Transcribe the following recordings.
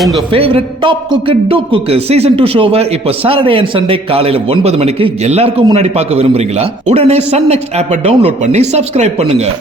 உங்க favourite top cook dupe cook season 2 ஷோவை இப்ப சாட்டர்டே அண்ட் சண்டே காலையில 9 மணிக்கு எல்லாருக்கும் முன்னாடி பார்க்க விரும்புறீங்களா? உடனே சன் நெக்ஸ்ட் ஆப்பை டவுன்லோட் பண்ணி சப்ஸ்கிரைப் பண்ணுங்க.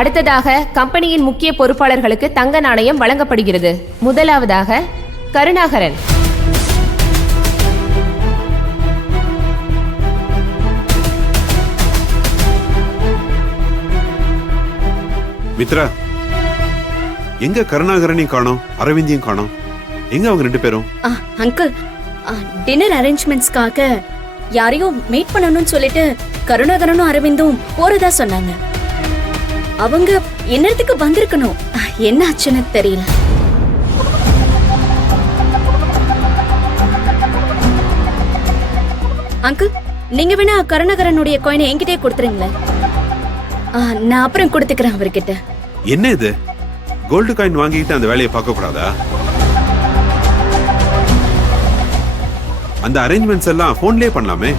அடுத்ததாக கம்பெனியின் முக்கிய பொறுப்பாளர்களுக்கு தங்க நாணயம் வழங்கப்படுகிறது. முதலாவதாக கருணாகரன். மித்ரா, எங்க கருணாகரனையும் காணோம், அரவிந்தையும் காணோம். எங்க அவங்க 2 பேரும்? அங்கிள், டின்னர் அரேஞ்ச்மெண்ட்ஸ்க்காக யாரையும் மீட் பண்ணணும்னு சொல்லிட்டு கருணாகரனும் அரவிந்தும் போறதா சொன்னாங்க. அவங்க என்னத்துக்கு வந்திருக்கணும், என்ன ஆச்சுன்னு தெரியல. அங்கிள், நீங்க வேணா கருணாகரனுடைய காயினை என்கிட்டே கொடுத்துருங்களேன். நான் அப்புறம் கொடுத்துக்கிறேன் அவர்கிட்ட. என்ன இது, கோல்டு காயின் வாங்கிட்டு அந்த வேலையை பார்க்க கூடாதா? அந்த அரேஞ்ச்மெண்ட்ஸ் எல்லாம் போன்லயே பண்ணலாமே.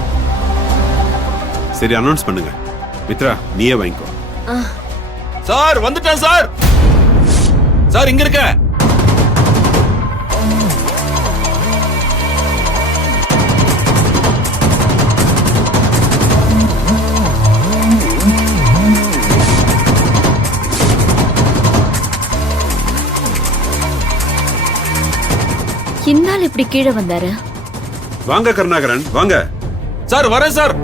சரி, அனௌன்ஸ் பண்ணுங்க. மித்ரா, நீயே வாங்கிக்கோ. சார் வந்துட்டேன் சார். சார் இங்க இருக்க. இந்நாள் இப்படி கீழே வந்தாரு. வாங்க கருணாகரன், வாங்க. சார் வரேன் சார்.